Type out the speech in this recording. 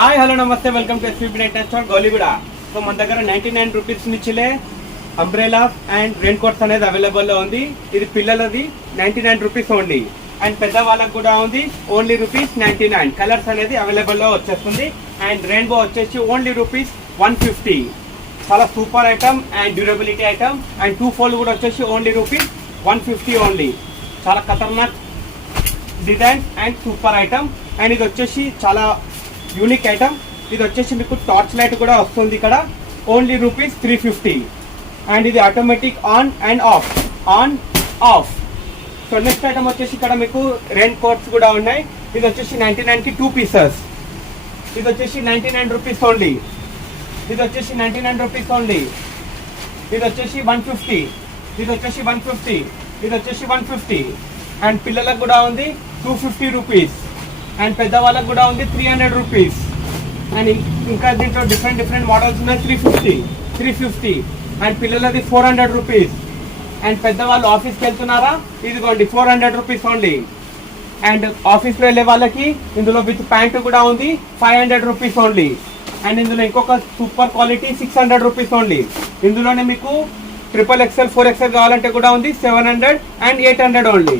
Hi hello నమస్తే welcome to SP night store Gowliguda. So మన దగ్గర 99 రూపీస్ నుంచిలే అంబ్రెలా అండ్ రెయిన్ కోట్స్ అనేది అవైలబుల్ లో ఉంది. ఇది పిల్లలది 99 రూపీస్ ఓన్లీ అండ్ పెద్ద వాళ్ళకి కూడా ఉంది ఓన్లీ రూపీస్ 99. కలర్స్ అనేది అవైలబుల్ లో వచ్చేస్తుంది అండ్ రెయిన్బో వచ్చేసి ఓన్లీ రూపీస్ 150. చాలా super item and durability item and 2 fold కూడా వచ్చేసి ఓన్లీ రూపీస్ 150 ఓన్లీ. చాలా ఖతర్నాక్ design and super item and ఇది వచ్చేసి చాలా యూనిక్ ఐటమ్. ఇది వచ్చేసి మీకు టార్చ్ లైట్ కూడా వస్తుంది ఇక్కడ ఓన్లీ రూపీస్ 350 అండ్ ఇది automatic on and of. So next item వచ్చేసి ఇక్కడ మీకు రెయిన్ కోట్స్ కూడా ఉన్నాయి. ఇది వచ్చేసి 99 కి 2 పీసెస్. ఇది వచ్చేసి 99 రూపీస్ ఓన్లీ. ఇది వచ్చేసి 99 రూపీస్ ఓన్లీ. ఇది వచ్చేసి 150. ఇది వచ్చేసి 150. ఇది వచ్చేసి 150 అండ్ పిల్లలకు కూడా ఉంది 250 రూపీస్ అండ్ పెద్దవాళ్ళకు కూడా ఉంది 300 రూపీస్ అండ్ ఇంకా దీంట్లో డిఫరెంట్ మోడల్స్ ఉన్నాయి 350 అండ్ పిల్లలది 400 రూపీస్ అండ్ పెద్దవాళ్ళు ఆఫీస్కి వెళ్తున్నారా ఇదిగోండి 400 రూపీస్ ఓన్లీ అండ్ ఆఫీస్లో వెళ్ళే వాళ్ళకి ఇందులో విత్ ప్యాంట్ కూడా ఉంది 500 రూపీస్ ఓన్లీ అండ్ ఇందులో ఇంకొక సూపర్ క్వాలిటీ 600 రూపీస్ ఓన్లీ. ఇందులోనే మీకు XXL 4XL కావాలంటే కూడా ఉంది 700 అండ్ 800 ఓన్లీ.